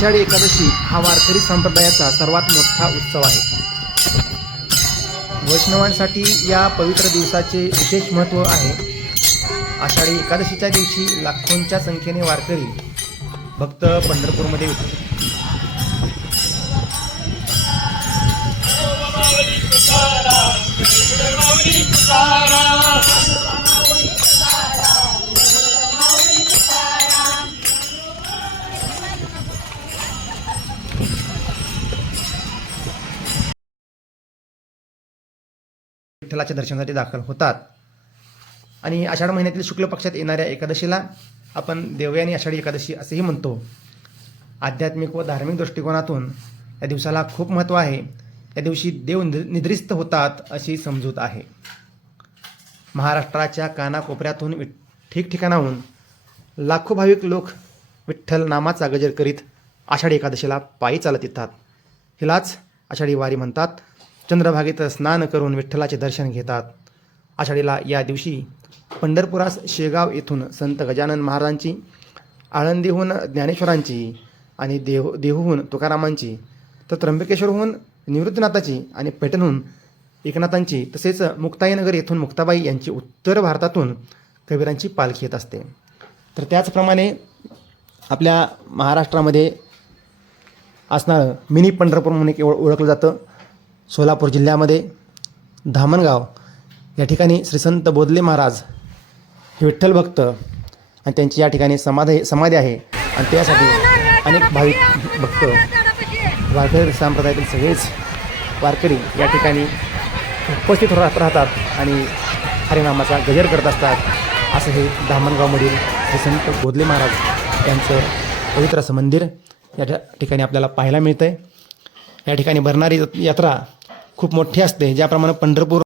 आषाढी एकादशी हा वारकरी संप्रदायाचा सर्वात मोठा उत्सव आहे. वैष्णवांसाठी या पवित्र दिवसाचे विशेष महत्त्व आहे. आषाढी एकादशीच्या दिवशी लाखोंच्या संख्येने वारकरी भक्त पंढरपूरमध्ये येतात. विठ्ठलाच्या दर्शनासाठी दाखल होतात. आणि आषाढ महिन्यातील शुक्ल पक्षात येणाऱ्या एकादशीला आपण देवयानी आषाढी एकादशी असेही म्हणतो. आध्यात्मिक व धार्मिक दृष्टिकोनातून या दिवसाला खूप महत्त्व आहे. या दिवशी देव नि- निद्रिस्त होतात अशी समजूत आहे. महाराष्ट्राच्या कानाकोपऱ्यातून वि- ठिकठिकाणाहून लाखो भाविक लोक विठ्ठल नामाचा गजर करीत आषाढी एकादशीला पायी चालत येतात. हिलाच आषाढी वारी म्हणतात. चंद्रभागेत स्नान करून विठ्ठलाचे दर्शन घेतात. आषाढीला या दिवशी पंढरपुरास शेगाव येथून संत गजानन महाराजांची आळंदीहून ज्ञानेश्वरांची आणि देहू देहूहून तुकारामांची तर त्र्यंबकेश्वरहून निवृत्तनाथाची आणि पैठणहून एकनाथांची तसेच मुक्ताईनगर येथून मुक्ताबाई यांची उत्तर भारतातून कबीरांची पालखी येत असते. तर त्याचप्रमाणे आपल्या महाराष्ट्रामध्ये असणारं मिनी पंढरपूर म्हणून एक ओळ- ओळखलं जातं. सोलापूर जिल्ह्यामध्ये धामणगाव या ठिकाणी श्री संत बोधले महाराज हे विठ्ठल भक्त आणि त्यांची या ठिकाणी समाधी समाधी आहे. आणि त्यासाठी अनेक भाविक भक्त वारकरी संप्रदायातील सगळेच वारकरी या ठिकाणी उपस्थित राहत राहतात आणि हरिनामाचा गजर करत असतात. असं हे धामणगावमधील श्री संत बोधले महाराज यांचं पवित्र असं मंदिर या ठिकाणी आपल्याला पाहायला मिळतं आहे या ठिकाणी भरणारी यात्रा खूप मोठी असते. ज्याप्रमाणे पंढरपूर